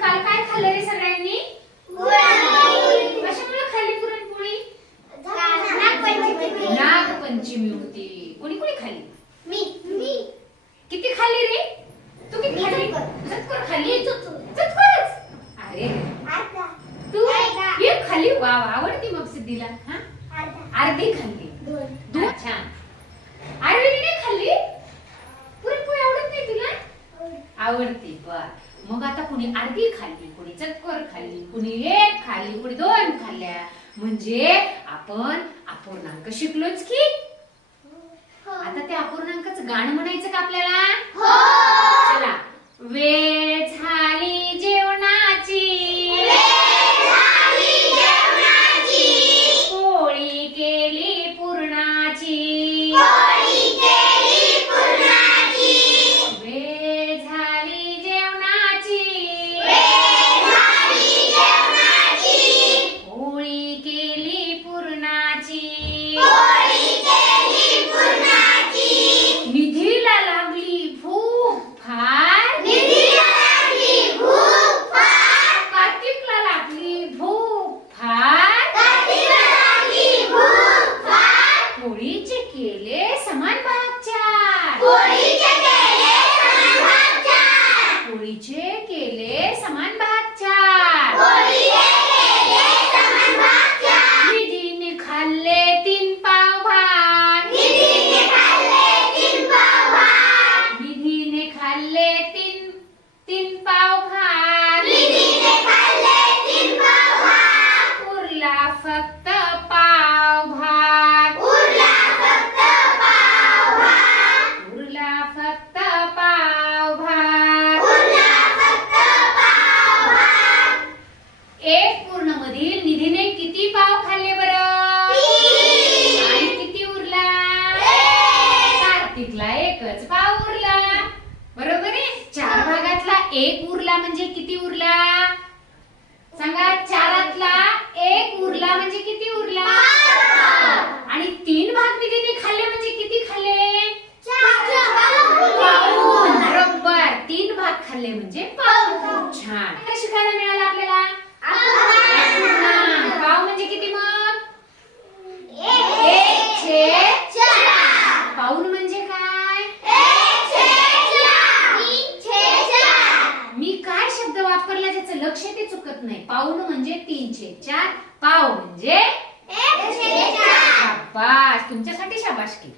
काल काय खाल्लं रे सगळ्यांनी? कशामुळे खाल्ली पुरणपोळी? नागपंचमी होती. कोणी कोणी खाल्ली? मी किती खाल्ली रे? तू किती खाल्ली? चतकोर खाल्ली. चतकोरच. अरे तू एक खाल्ली. वा आवडती मग सिद्धीला. हा अर्धी खाल्ली. दोन. छान. आरवीने खाल्ली. पुरणपोळी आवडत नाही तुला? आवडते. बर मग आता कुणी अर्धी खाल्ली, कुणी चतकोर खाल्ली, कुणी एक खाल्ली, कुणी दोन खाल्ल्या. म्हणजे आपण अपूर्णांक शिकलोच की. आता त्या अपूर्णांकाचं गाणं म्हणायचं का आपल्याला? चला. वेळ झाली जेवणाची, पोळी केली पुरणाची. वेळ झाली जेवणाची, पोळी केली पुरणाची. निधीला लागली भूक फार, कार्तिकला लागली भूक फार. पोळीचे केले समान भाग चार. पोळीचे केले समान भाग चार. निधीने खाल्ले 3 पाव भात. निधीने खाल्ले तीन पाव भात. उरला फक्त पाव भात. उरला फक्त पाव भात. एक पूर्ण मधील निधीने किती पाव खाल्ले बरं? आणि किती उरला? कार्तिकला एकच पाव उरला. बरोबर आहे. 4 भागातला 1 उरला म्हणजे किती उरला? सांगा. 4तला 1 उरला म्हणजे किती उरला? आणि 3 भाग निधीने खाल्ले म्हणजे किती खाल्ले? पाऊण. बरोबर. 3 भाग खाल्ले म्हणजे पाऊण. छान. काय शिकायला मिळालं आपल्याला? अपूर्णांक. पाव म्हणजे किती मग? 1/4. पाऊण म्हणजे काय? मी काय शब्द वापरला ज्याचं लक्ष ते चुकत नाही. पाऊण म्हणजे 3/4. पाव म्हणजे 1/4. शाबास. तुमच्यासाठी शाबासकी.